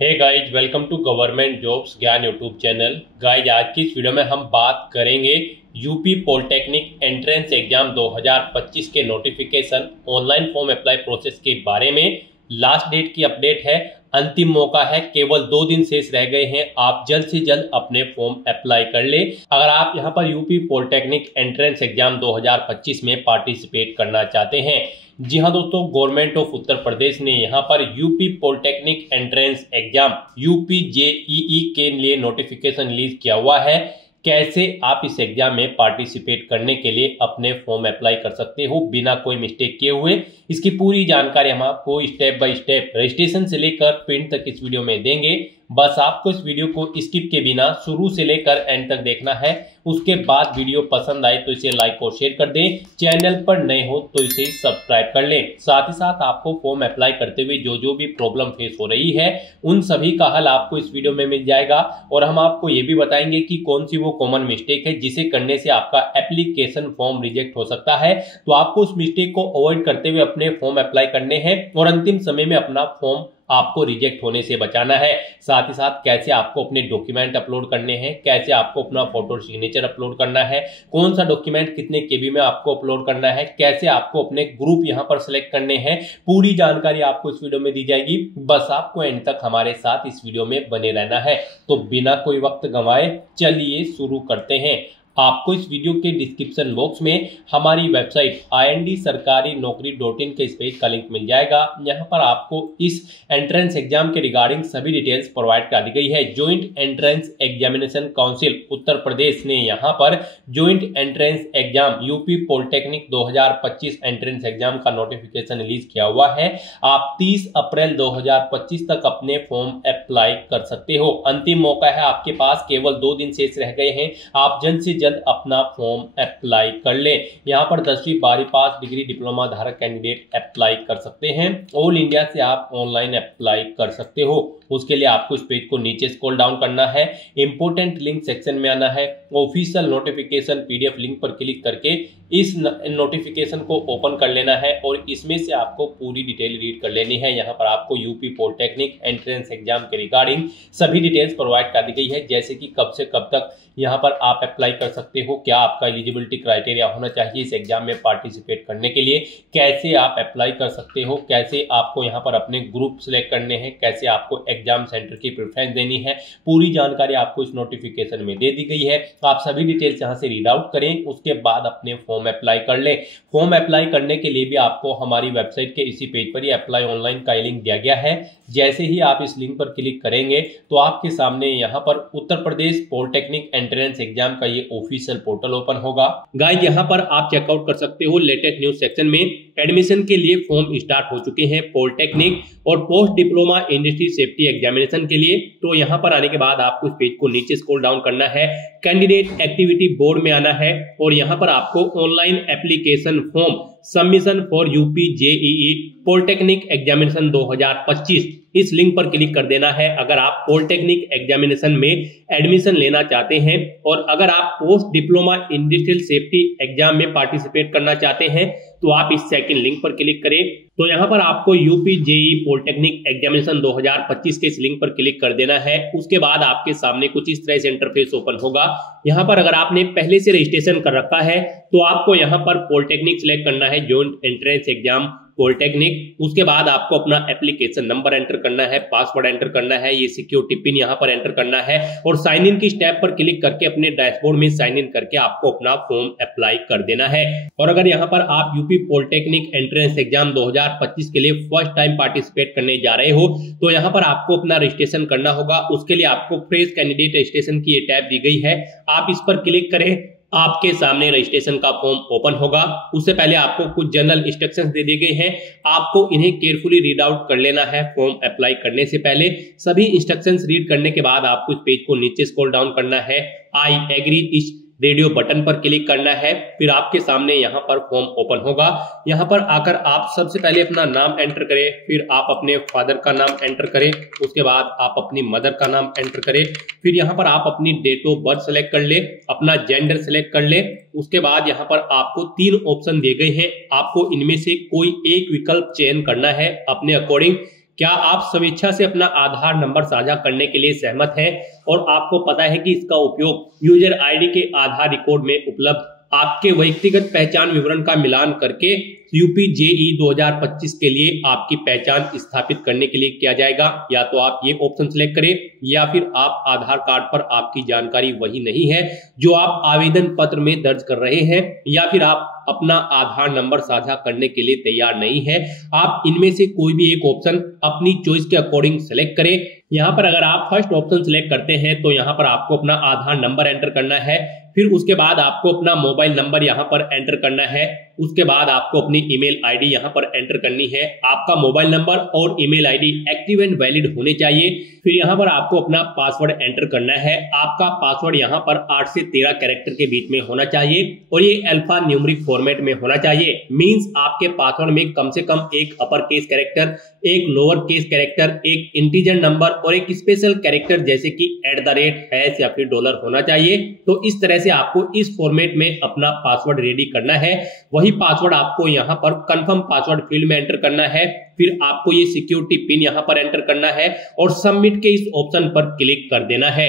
Hey guys, welcome to government jobs Gyan YouTube channel. Guys, आज की इस वीडियो में हम बात करेंगे यूपी पॉलिटेक्निक एंट्रेंस एग्जाम 2025 के notification online form apply process के बारे में। लास्ट डेट की अपडेट है, अंतिम मौका है, केवल 2 दिन शेष रह गए हैं। आप जल्द से जल्द अपने फॉर्म अप्लाई कर ले। अगर आप यहां पर यूपी पॉलिटेक्निक एंट्रेंस एग्जाम 2025 में पार्टिसिपेट करना चाहते हैं। जी हाँ दोस्तों, गवर्नमेंट ऑफ उत्तर प्रदेश ने यहाँ पर UP polytechnic entrance exam UP JEE के लिए नोटिफिकेशन रिलीज किया हुआ है। कैसे आप इस एग्जाम में पार्टिसिपेट करने के लिए अपने फॉर्म अप्लाई कर सकते हो बिना कोई मिस्टेक किए हुए, इसकी पूरी जानकारी हम आपको स्टेप बाय स्टेप रजिस्ट्रेशन से लेकर प्रिंट तक इस वीडियो में देंगे। बस आपको इस वीडियो को स्किप के बिना शुरू से लेकर एंड तक देखना है। उसके बाद वीडियो पसंद आए तो इसे लाइक और शेयर कर दें। चैनल पर नए हो तो इसे सब्सक्राइब कर लें। साथ ही साथ आपको फॉर्म अप्लाई करते हुए जो भी प्रॉब्लम फेस हो रही है उन सभी का हल आपको इस वीडियो में मिल जाएगा। और हम आपको ये भी बताएंगे कि कौन सी वो कॉमन मिस्टेक है जिसे करने से आपका एप्लीकेशन फॉर्म रिजेक्ट हो सकता है। तो आपको उस मिस्टेक को अवॉइड करते हुए अपने फॉर्म अप्लाई करने हैं और अंतिम समय में अपना फॉर्म आपको रिजेक्ट होने से बचाना है। साथ ही साथ कैसे आपको अपने डॉक्यूमेंट अपलोड करने हैं, कैसे आपको अपना फोटो सिग्नेचर अपलोड करना है, कौन सा डॉक्यूमेंट कितने केबी में आपको अपलोड करना है, कैसे आपको अपने ग्रुप यहां पर सिलेक्ट करने हैं, पूरी जानकारी आपको इस वीडियो में दी जाएगी। बस आपको एंड तक हमारे साथ इस वीडियो में बने रहना है। तो बिना कोई वक्त गंवाए चलिए शुरू करते हैं। आपको इस वीडियो के डिस्क्रिप्शन बॉक्स में हमारी वेबसाइट INDSarkari-naukri.in के इस पेज का लिंक मिल जाएगा। यहाँ पर आपको इस एंट्रेंस एग्जाम के रिगार्डिंग सभी डिटेल्स प्रोवाइड कर दी गई है। Joint entrance examination council Uttar Pradesh ने यहाँ पर joint entrance exam UP polytechnic 2025 entrance exam का नोटिफिकेशन रिलीज किया हुआ है। आप 30 अप्रैल 2025 तक अपने फॉर्म अप्लाई कर सकते हो। अंतिम मौका है आपके पास, केवल 2 दिन शेष रह गए हैं। आप जल्द से जल्द अपना फॉर्म अप्लाई कर ले। यहाँ पर 10वीं 12वीं पास डिग्री डिप्लोमा धारक कैंडिडेट अप्लाई कर सकते हैं। ऑल इंडिया से आप ऑनलाइन अप्लाई कर सकते हो। उसके लिए आपको इस पेज को नीचे स्क्रॉल डाउन करना है, इंपोर्टेंट लिंक सेक्शन में आना है, ऑफिशियल नोटिफिकेशन PDF लिंक पर क्लिक करके इस नोटिफिकेशन को ओपन कर लेना है और इसमें से आपको पूरी डिटेल रीड कर लेनी है। यहाँ पर आपको यूपी पॉलिटेक्निक एंट्रेंस एग्जाम के रिगार्डिंग सभी डिटेल्स प्रोवाइड कर दी गई है, जैसे कि कब से कब तक यहाँ पर आप अप्लाई कर सकते हो, क्या आपका एलिजिबिलिटी क्राइटेरिया होना चाहिए इस एग्जाम में पार्टिसिपेट करने के लिए, कैसे आप अप्लाई कर सकते हो, कैसे आपको यहाँ पर अपने ग्रुप सिलेक्ट करने हैं, कैसे आपको एग्जाम सेंटर की प्रेफरेंस देनी है, पूरी जानकारी आपको इस नोटिफिकेशन में दे दी गई है। आप सभी डिटेल्स यहाँ से रीड आउट करें, उसके बाद अपने फॉर्म अप्लाई कर लें। फॉर्म अप्लाई करने के लिए भी आपको हमारी वेबसाइट के इसी पेज पर ही अप्लाई ऑनलाइन का लिंक दिया गया है। जैसे ही आप इस लिंक पर क्लिक करेंगे तो आपके सामने यहाँ पर Uttar Pradesh polytechnic entrance exam का ये ऑफिशियल पोर्टल ओपन होगा। गाइस, यहाँ पर आप चेकआउट कर सकते हो लेटेस्ट न्यूज सेक्शन में एडमिशन के लिए फॉर्म स्टार्ट हो चुके हैं पॉलिटेक्निक और post diploma industry safety examination के लिए। तो यहाँ पर आने के बाद आपको इस पेज को नीचे स्क्रॉल डाउन करना है, कैंडिडेट एक्टिविटी बोर्ड में आना है और यहाँ पर आपको online application form submission for UP JEE polytechnic examination 2025 इस लिंक पर क्लिक कर देना है। अगर आप पॉलिटेक्निक एग्जामिनेशन में एडमिशन लेना चाहते हैं और अगर आप post diploma industrial safety exam में पार्टिसिपेट करना चाहते हैं तो आप इस सेकंड लिंक पर क्लिक करें। तो यहाँ पर आपको यूपी जेईई पॉलिटेक्निक एग्जामिनेशन 2025 के इस लिंक पर क्लिक कर देना है। उसके बाद आपके सामने कुछ इस तरह से इंटरफेस ओपन होगा। यहाँ पर अगर आपने पहले से रजिस्ट्रेशन कर रखा है तो आपको यहाँ पर पॉलिटेक्निक सिलेक्ट करना है, ज्वाइंट एंट्रेंस एग्जाम पॉलिटेक्निक। उसके बाद आपको अपना एप्लीकेशन नंबर एंटर करना है, पासवर्ड एंटर करना है, ये सिक्योरिटी पिन यहाँ पर एंटर करना है और साइन इन की स्टेप पर क्लिक करके अपने डैशबोर्ड में साइन इन करके आपको अपना फॉर्म अप्लाई कर देना है। और अगर यहाँ पर आप यूपी पॉलिटेक्निक एंट्रेंस एग्जाम 2025 के लिए फर्स्ट टाइम पार्टिसिपेट करने जा रहे हो तो यहाँ पर आपको अपना रजिस्ट्रेशन करना होगा। उसके लिए आपको फ्रेश कैंडिडेट रजिस्ट्रेशन की ये टैब दी गई है, आप इस पर क्लिक करें। आपके सामने रजिस्ट्रेशन का फॉर्म ओपन होगा। उससे पहले आपको कुछ जनरल इंस्ट्रक्शंस दे दिए गए हैं, आपको इन्हें केयरफुली रीड आउट कर लेना है फॉर्म अप्लाई करने से पहले। सभी इंस्ट्रक्शंस रीड करने के बाद आपको इस पेज को नीचे स्क्रॉल डाउन करना है, आई एग्री इस रेडियो बटन पर क्लिक करना है, फिर आपके सामने यहाँ पर फॉर्म ओपन होगा। यहाँ पर आकर आप सबसे पहले अपना नाम एंटर करें, फिर आप अपने फादर का नाम एंटर करें, उसके बाद आप अपनी मदर का नाम एंटर करें, फिर यहाँ पर आप अपनी डेट ऑफ बर्थ सेलेक्ट कर ले, अपना जेंडर सेलेक्ट कर ले। उसके बाद यहाँ पर आपको 3 ऑप्शन दिए गए हैं, आपको इनमें से कोई एक विकल्प चयन करना है अपने अकॉर्डिंग। क्या आप स्वेच्छा से अपना आधार नंबर साझा करने के लिए सहमत हैं और आपको पता है कि इसका उपयोग यूजर आईडी के आधार रिकॉर्ड में उपलब्ध आपके व्यक्तिगत पहचान विवरण का मिलान करके यूपी जेई 2025 के लिए आपकी पहचान स्थापित करने के लिए किया जाएगा। या तो आप ये ऑप्शन सिलेक्ट करें या फिर आप आधार कार्ड पर आपकी जानकारी वही नहीं है जो आप आवेदन पत्र में दर्ज कर रहे हैं, या फिर आप अपना आधार नंबर साझा करने के लिए तैयार नहीं है। आप इनमें से कोई भी एक ऑप्शन अपनी चॉइस के अकॉर्डिंग सेलेक्ट करें। यहाँ पर अगर आप फर्स्ट ऑप्शन सिलेक्ट करते हैं तो यहाँ पर आपको अपना आधार नंबर एंटर करना है, फिर उसके बाद आपको अपना मोबाइल नंबर यहाँ पर एंटर करना है, उसके बाद आपको अपनी ईमेल आईडी यहाँ पर एंटर करनी है। आपका मोबाइल नंबर और email ID active and valid होने चाहिए। फिर यहाँ पर आपको अपना पासवर्ड एंटर करना है। आपका पासवर्ड यहाँ पर 8 से 13 कैरेक्टर के बीच में होना चाहिए और ये अल्फा न्यूमेरिक फॉर्मेट में होना चाहिए। मींस आपके पासवर्ड में कम से कम एक अपर केस कैरेक्टर, एक लोअर केस कैरेक्टर, एक इंटीजर नंबर और एक स्पेशल कैरेक्टर जैसे कि @ या फिर $, होना चाहिए। तो इस तरह से आपको इस फॉर्मेट में अपना पासवर्ड रेडी करना है। वही पासवर्ड आपको यहाँ पर कंफर्म पासवर्ड फील्ड में एंटर करना है। फिर आपको ये सिक्योरिटी पिन यहाँ पर एंटर करना है और सबमिट के इस ऑप्शन पर क्लिक कर देना है।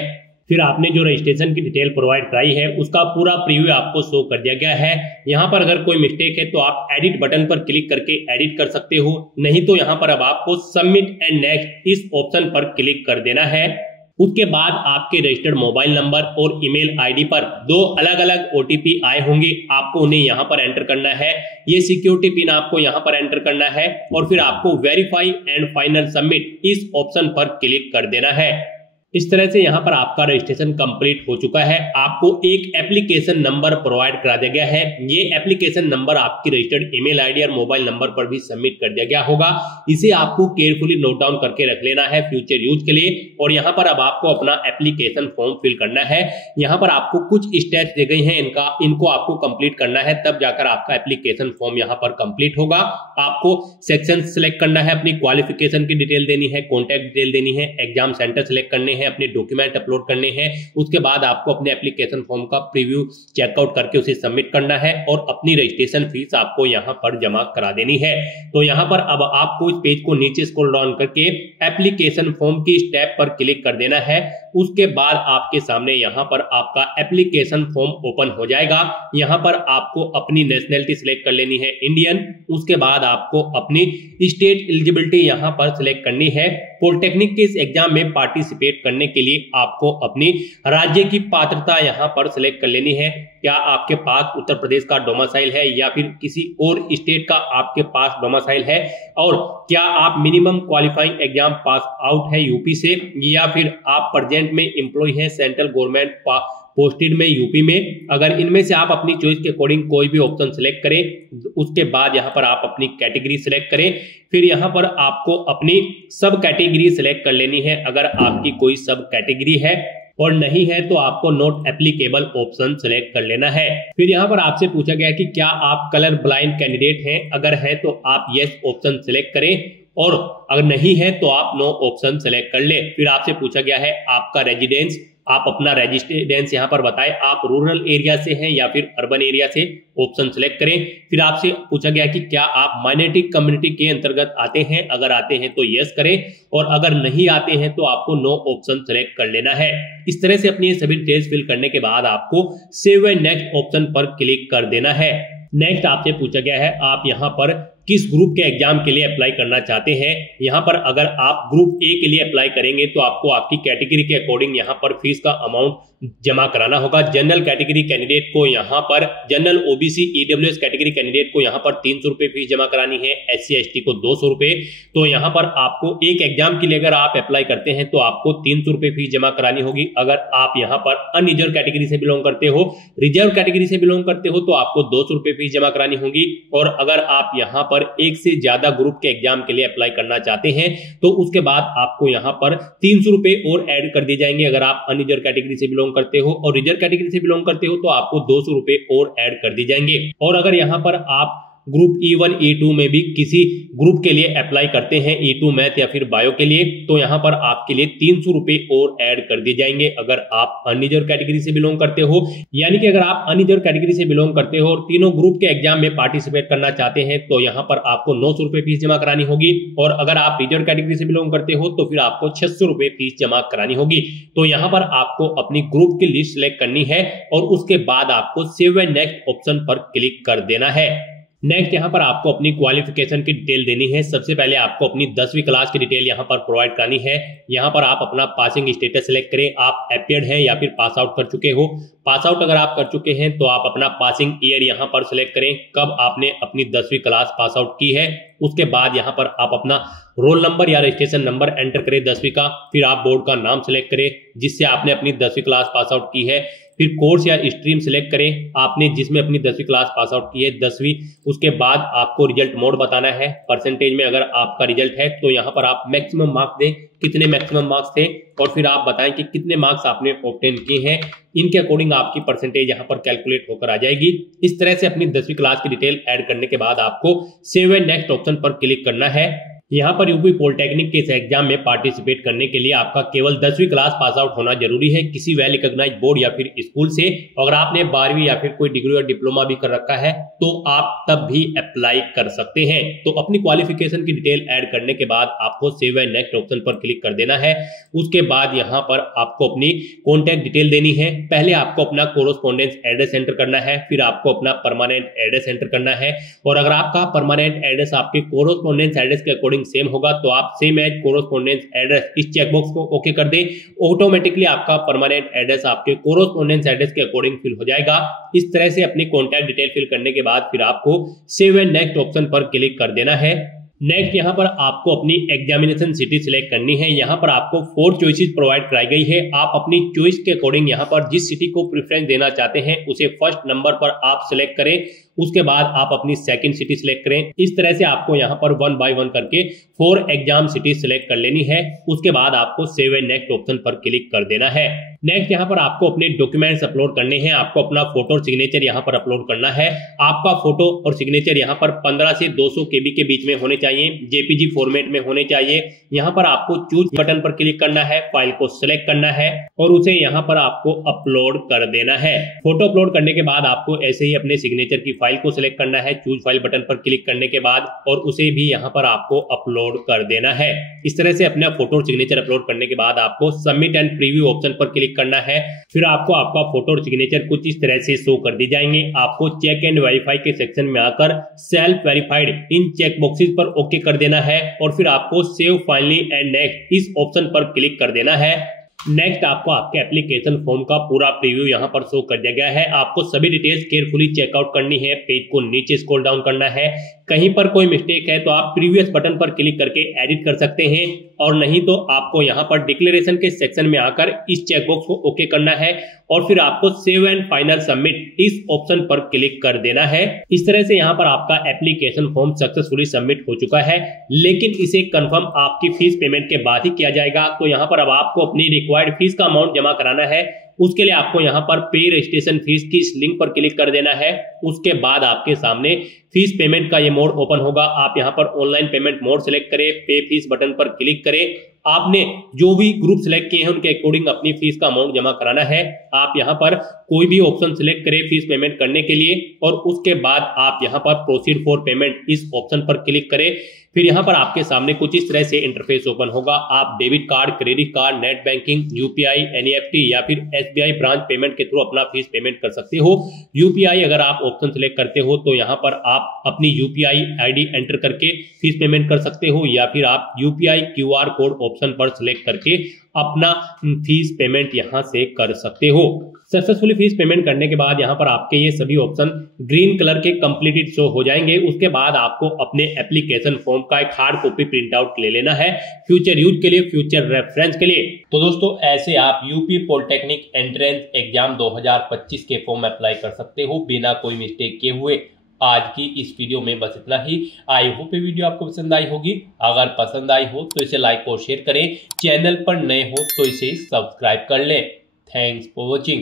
फिर आपने जो रजिस्ट्रेशन की डिटेल प्रोवाइड कराई है उसका पूरा प्रीव्यू आपको शो कर दिया गया है। यहाँ पर अगर कोई मिस्टेक है तो आप एडिट बटन पर क्लिक करके एडिट कर सकते हो, नहीं तो यहाँ पर अब आपको सबमिट एंड नेक्स्ट इस ऑप्शन पर क्लिक कर देना है। उसके बाद आपके रजिस्टर्ड मोबाइल नंबर और ईमेल आईडी पर 2 अलग अलग ओटीपी आए होंगे, आपको उन्हें यहाँ पर एंटर करना है। ये सिक्योरिटी पिन आपको यहाँ पर एंटर करना है और फिर आपको वेरीफाई एंड फाइनल सबमिट इस ऑप्शन पर क्लिक कर देना है। इस तरह से यहाँ पर आपका रजिस्ट्रेशन कंप्लीट हो चुका है। आपको एक एप्लीकेशन नंबर प्रोवाइड करा दिया गया है। ये एप्लीकेशन नंबर आपकी रजिस्टर्ड ईमेल आईडी और मोबाइल नंबर पर भी सबमिट कर दिया गया होगा। इसे आपको केयरफुली नोट डाउन करके रख लेना है फ्यूचर यूज के लिए। और यहाँ पर अब आपको अपना एप्लीकेशन फॉर्म फिल करना है। यहाँ पर आपको कुछ स्टेप्स दिए गए हैं, इनको आपको कंप्लीट करना है, तब जाकर आपका एप्लीकेशन फॉर्म यहाँ पर कंप्लीट होगा। आपको सेक्शन सिलेक्ट करना है, अपनी क्वालिफिकेशन की डिटेल देनी है, कॉन्टैक्ट डिटेल देनी है, एग्जाम सेंटर सिलेक्ट करने हैं, अपने डॉक्यूमेंट अपलोड करने हैं। उसके बाद आपको अपने एप्लीकेशन फॉर्म का प्रीव्यू चेकआउट करके उसे सबमिट करना है और अपनी रजिस्ट्रेशन फीस आपको यहां पर जमा करा देनी है। तो यहां पर अब आपको इस पेज को नीचे स्क्रॉल डाउन करके एप्लीकेशन फॉर्म की स्टेप पर क्लिक कर देना है। उसके बाद आपके सामने यहां पर आपका एप्लीकेशन फॉर्म ओपन हो जाएगा। यहां पर आपको अपनी नेशनैलिटी सिलेक्ट कर लेनी है, इंडियन। उसके बाद आपको अपनी स्टेट एलिजिबिलिटी यहां पर सिलेक्ट करनी है। पॉलिटेक्निक के इस एग्जाम में पार्टिसिपेट करने के लिए आपको अपनी राज्य की पात्रता यहां पर सिलेक्ट कर लेनी है। क्या आपके पास उत्तर प्रदेश का डोमिसाइल है या फिर किसी और स्टेट का आपके पास डोमिसाइल है, और क्या आप minimum qualifying exam pass out है यूपी से, या फिर आप प्रेजेंट में एम्प्लॉय हैं सेंट्रल गवर्नमेंट पोस्टेड में यूपी में। अगर इनमें से आप अपनी चॉइस के अकॉर्डिंग कोई भी ऑप्शन सिलेक्ट करें। उसके बाद यहाँ पर आप अपनी कैटेगरी सिलेक्ट करें। फिर यहाँ पर आपको अपनी सब कैटेगरी सिलेक्ट कर लेनी है। अगर आपकी कोई सब कैटेगरी है और नहीं है तो आपको नॉट एप्लीकेबल ऑप्शन सिलेक्ट कर लेना है। फिर यहाँ पर आपसे पूछा गया कि क्या आप कलर ब्लाइंड कैंडिडेट हैं, अगर है तो आप यस ऑप्शन सिलेक्ट करें और अगर नहीं है तो आप नो ऑप्शन सिलेक्ट कर ले। फिर आपसे पूछा गया है आपका रेजिडेंस, आप अपना रेजिडेंस यहाँ पर बताएं, आप रूरल एरिया से हैं या फिर अर्बन एरिया से, ऑप्शन सिलेक्ट करें। फिर आपसे पूछा गया कि क्या आप माइनॉरिटी कम्युनिटी के अंतर्गत आते हैं, अगर आते हैं तो यस करें और अगर नहीं आते हैं तो आपको नो ऑप्शन सिलेक्ट कर लेना है। इस तरह से अपनी सभी डिटेल्स फिल करने के बाद आपको सेव एंड नेक्स्ट ऑप्शन पर क्लिक कर देना है। नेक्स्ट आपसे पूछा गया है आप यहाँ पर किस ग्रुप के एग्जाम के लिए अप्लाई करना चाहते हैं। यहाँ पर अगर आप ग्रुप ए के लिए अप्लाई करेंगे तो आपको आपकी कैटेगरी के अकॉर्डिंग यहाँ पर फीस का अमाउंट जमा कराना होगा। जनरल कैटेगरी कैंडिडेट को यहाँ पर, general OBC EWS category candidate को यहाँ पर 300 रुपए फीस जमा करानी है, SC ST को 200 रुपए। तो यहाँ पर आपको एक एग्जाम के लिए अगर आप अप्लाई करते हैं तो आपको 300 रुपए फीस जमा करानी होगी। अगर आप यहाँ पर अनरिजर्व कैटेगरी से बिलोंग करते हो, रिजर्व कैटेगरी से बिलोंग करते हो तो आपको 200 रुपए फीस जमा करानी होगी। और अगर आप यहाँ पर एक से ज्यादा ग्रुप के एग्जाम के लिए अप्लाई करना चाहते हैं तो उसके बाद आपको यहाँ पर 300 रुपए और ऐड कर दिए जाएंगे। अगर आप अनरिजर्व कैटेगरी से बिलोंग करते हो और रिजर्व कैटेगरी से बिलोंग करते हो तो आपको 200 रुपए और ऐड कर दिए जाएंगे। और अगर यहाँ पर आप ग्रुप E1 E2 में भी किसी ग्रुप के लिए अप्लाई करते हैं, E2 मैथ या फिर बायो के लिए, तो यहाँ पर आपके लिए 300 रुपए और ऐड कर दिए जाएंगे अगर आप अनरिजर्व कैटेगरी से बिलोंग करते हो। यानी कि अगर आप अनरिजर्व कैटेगरी से बिलोंग करते हो और तीनों ग्रुप के एग्जाम में पार्टिसिपेट करना चाहते हैं तो यहाँ पर आपको 900 रुपए फीस जमा करानी होगी, और अगर आप रिजर्व कैटेगरी से बिलोंग करते हो तो फिर आपको 600 रुपए फीस जमा करानी होगी। तो यहाँ पर आपको अपनी ग्रुप की लिस्ट सिलेक्ट करनी है और उसके बाद आपको सेव एंड नेक्स्ट ऑप्शन पर क्लिक कर देना है। नेक्स्ट यहाँ पर आपको अपनी क्वालिफिकेशन की डिटेल देनी है। सबसे पहले आपको अपनी 10वीं क्लास की डिटेल यहाँ पर प्रोवाइड करनी है। यहाँ पर आप अपना पासिंग स्टेटस सिलेक्ट करें, आप अपीयर्ड हैं या फिर पास आउट कर चुके हो। पास आउट अगर आप कर चुके हैं तो आप अपना पासिंग ईयर यहाँ पर सिलेक्ट करें, कब आपने अपनी 10वीं क्लास पास आउट की है। उसके बाद यहाँ पर आप अपना रोल नंबर या रजिस्ट्रेशन नंबर एंटर करें 10वीं का, फिर आप बोर्ड का नाम सिलेक्ट करें जिससे आपने अपनी 10वीं क्लास पास आउट की है। फिर कोर्स या स्ट्रीम सिलेक्ट करें आपने जिसमें अपनी 10वीं क्लास पास आउट की है 10वीं। उसके बाद आपको रिजल्ट मोड बताना है, परसेंटेज में अगर आपका रिजल्ट है तो यहाँ पर आप मैक्सिमम मार्क्स दें, कितने मैक्सिमम मार्क्स थे, और फिर आप बताएं कि कितने मार्क्स आपने ऑब्टेन किए हैं। इनके अकॉर्डिंग आपकी परसेंटेज यहाँ पर कैलकुलेट होकर आ जाएगी। इस तरह से अपनी 10वीं क्लास की डिटेल ऐड करने के बाद आपको सेव एंड नेक्स्ट ऑप्शन पर क्लिक करना है। यहाँ पर यूपी पॉलिटेक्निक के इस एग्जाम में पार्टिसिपेट करने के लिए आपका केवल 10वीं क्लास पास आउट होना जरूरी है किसी वेल रिकॉग्नाइज्ड बोर्ड या फिर स्कूल से। अगर आपने 12वीं या फिर कोई डिग्री और डिप्लोमा भी कर रखा है तो आप तब भी अप्लाई कर सकते हैं। तो अपनी क्वालिफिकेशन की डिटेल ऐड करने के बाद आपको सेव एंड नेक्स्ट ऑप्शन पर क्लिक कर देना है। उसके बाद यहाँ पर आपको अपनी कॉन्टैक्ट डिटेल देनी है। पहले आपको अपना कोरोस्पोंडेंस एड्रेस एंटर करना है, फिर आपको अपना परमानेंट एड्रेस एंटर करना है, और अगर आपका परमानेंट एड्रेस आपके कोरोस्पोंडेंस एड्रेस के अकॉर्डिंग सेम होगा तो आप सेम एज कोरोस्पोंडेंस एड्रेस इस चेकबॉक्स को ओके कर दें। ऑटोमेटिकली आपका परमानेंट एड्रेस आपके कोरोस्पोंडेंस एड्रेस के अकॉर्डिंग फिल हो जाएगा। इस तरह से अपनी कॉन्टैक्ट डिटेल फिल करने के बाद फिर आपको सेव एंड नेक्स्ट ऑप्शन पर क्लिक कर देना है। नेक्स्ट यहाँ पर आपको अपनी एग्जामिनेशन सिटी सिलेक्ट करनी है। यहाँ पर आपको 4 चॉइसेस प्रोवाइड कराई गई है। आप अपनी चॉइस के अकॉर्डिंग यहाँ पर जिस सिटी को प्रेफरेंस देना चाहते हैं उसे फर्स्ट नंबर पर आप सिलेक्ट करें। उसके बाद आप अपनी सेकंड सिटी सिलेक्ट करें। इस तरह से आपको यहाँ पर 1 बाय 1 करके 4 एग्जाम सिटी सिलेक्ट कर लेनी है। उसके बाद आपको सेव एंड नेक्स्ट ऑप्शन पर क्लिक कर देना है। नेक्स्ट यहाँ पर आपको अपने डॉक्यूमेंट्स अपलोड करने हैं। आपको अपना फोटो और सिग्नेचर यहाँ पर अपलोड करना है। आपका फोटो और सिग्नेचर यहाँ पर 15 से 200 KB के बीच में होने चाहिए, JPG फॉर्मेट में होने चाहिए। यहाँ पर आपको चूज बटन पर क्लिक करना है, फाइल को सिलेक्ट करना है और उसे यहाँ पर आपको अपलोड कर देना है। फोटो अपलोड करने के बाद आपको ऐसे ही अपने सिग्नेचर की फाइल को सिलेक्ट करना है, चूज फाइल बटन पर क्लिक करने के बाद, और उसे भी यहाँ पर आपको अपलोड कर देना है। इस तरह से अपना फोटो और सिग्नेचर अपलोड करने के बाद आपको सबमिट एंड प्रीव्यू ऑप्शन पर क्लिक करना है। फिर आपको आपका फोटो और सिग्नेचर कुछ इस तरह से शो कर दी जाएंगे। आपको चेक एंड वेरीफाई के सेक्शन में आकर सेल्फ वेरीफाइड इन चेक बॉक्सेस पर ओके कर देना है और फिर आपको सेव फाइनली एंड नेक्स्ट इस ऑप्शन पर क्लिक कर देना है। नेक्स्ट आपको आपके एप्लीकेशन फॉर्म का पूरा प्रीव्यू यहाँ पर शो कर दिया गया है। आपको सभी डिटेल्स केयरफुली चेकआउट करनी है, पेज को नीचे स्क्रॉल डाउन करना है। कहीं पर कोई मिस्टेक है तो आप प्रीवियस बटन पर क्लिक करके एडिट कर सकते हैं, और नहीं तो आपको यहाँ पर डिक्लेरेशन के सेक्शन में आकर इस चेकबॉक्स को ओके करना है और फिर आपको सेव एंड फाइनल सबमिट इस ऑप्शन पर क्लिक कर देना है। इस तरह से यहाँ पर आपका एप्लीकेशन फॉर्म सक्सेसफुली सबमिट हो चुका है, लेकिन इसे कंफर्म आपकी फीस पेमेंट के बाद ही किया जाएगा। तो यहाँ पर अब आपको अपनी रिक्वायर्ड फीस का अमाउंट जमा कराना है। उसके लिए आपको यहाँ पर पे रजिस्ट्रेशन फीस की इस लिंक पर क्लिक कर देना है। उसके बाद आपके सामने फीस पेमेंट का ये मोड ओपन होगा। आप यहाँ पर ऑनलाइन पेमेंट मोड सिलेक्ट करें, पे फीस बटन पर क्लिक करें। आपने जो भी ग्रुप सिलेक्ट किए हैं उनके अकॉर्डिंग अपनी फीस का अमाउंट जमा कराना है। आप यहाँ पर कोई भी ऑप्शन सिलेक्ट करें फीस पेमेंट करने के लिए, और उसके बाद आप यहाँ पर प्रोसीड फॉर पेमेंट इस ऑप्शन पर क्लिक करें। फिर यहाँ पर आपके सामने कुछ इस तरह से इंटरफेस ओपन होगा। आप debit card, credit card, net banking, UPI, NEFT या फिर एसबीआई ब्रांच पेमेंट के थ्रू अपना फीस पेमेंट कर सकते हो। यूपीआई अगर आप ऑप्शन सिलेक्ट करते हो तो यहाँ पर आप अपनी यूपीआई आईडी एंटर करके फीस पेमेंट कर सकते हो, या फिर आप यूपीआई क्यूआर कोड ऑप्शन पर सिलेक्ट करके अपना फीस पेमेंट यहाँ से कर सकते हो। सक्सेसफुली फीस पेमेंट करने के बाद यहाँ पर आपके ये सभी ऑप्शन ग्रीन कलर के कंप्लीटेड शो हो जाएंगे। उसके बाद आपको अपने एप्लीकेशन फॉर्म का एक हार्ड कॉपी प्रिंट आउट ले लेना है फ्यूचर यूज के लिए, फ्यूचर रेफरेंस के लिए। तो दोस्तों ऐसे आप यूपी पॉलिटेक्निक एंट्रेंस एग्जाम 2025 के फॉर्म अप्लाई कर सकते हो बिना कोई मिस्टेक किए हुए। आज की इस वीडियो में बस इतना ही। आई होप ये वीडियो आपको पसंद आई होगी। अगर पसंद आई हो तो इसे लाइक और शेयर करें। चैनल पर नए हो तो इसे सब्सक्राइब कर लें। Thanks for watching.